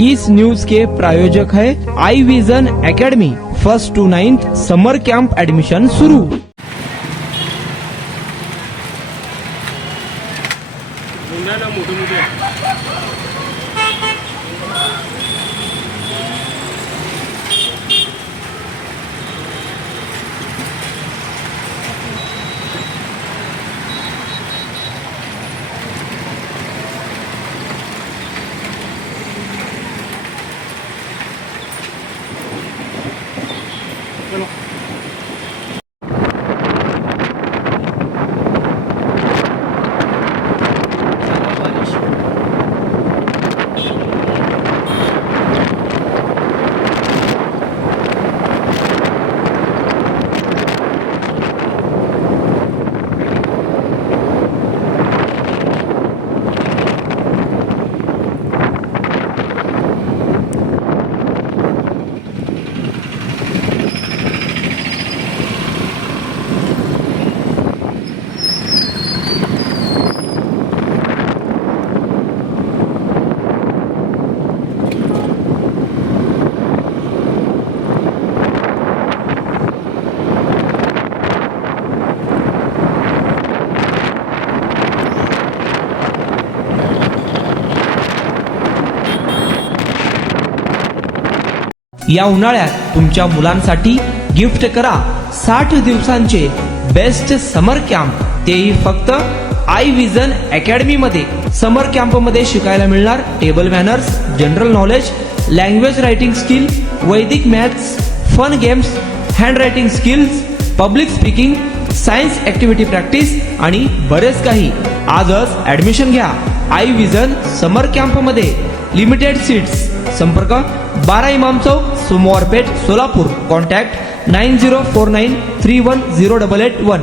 इस news के प्रायोजक है I Vision Academy. 1st to 9th summer camp admission शुरू। या उन्हाळ्यात तुमच्या मुलांसाठी गिफ्ट करा 60 दिवसांचे बेस्ट समर कॅम्प, तेही फक्त आई विजन अकॅडमी मध्ये। समर कॅम्प मध्ये शिकायला मिळणार table manners, general knowledge, language writing skill, Vedic maths, fun games, handwriting skills, public speaking, science activity practice आणि बरेच काही। आजच ऍडमिशन घ्या आई विजन समर कॅम्प मध्ये। Limited seats. संपर्क 12 इमाम चौक, सोमवारपेठ, सोलापूर। कॉन्टॅक्ट 9049310881।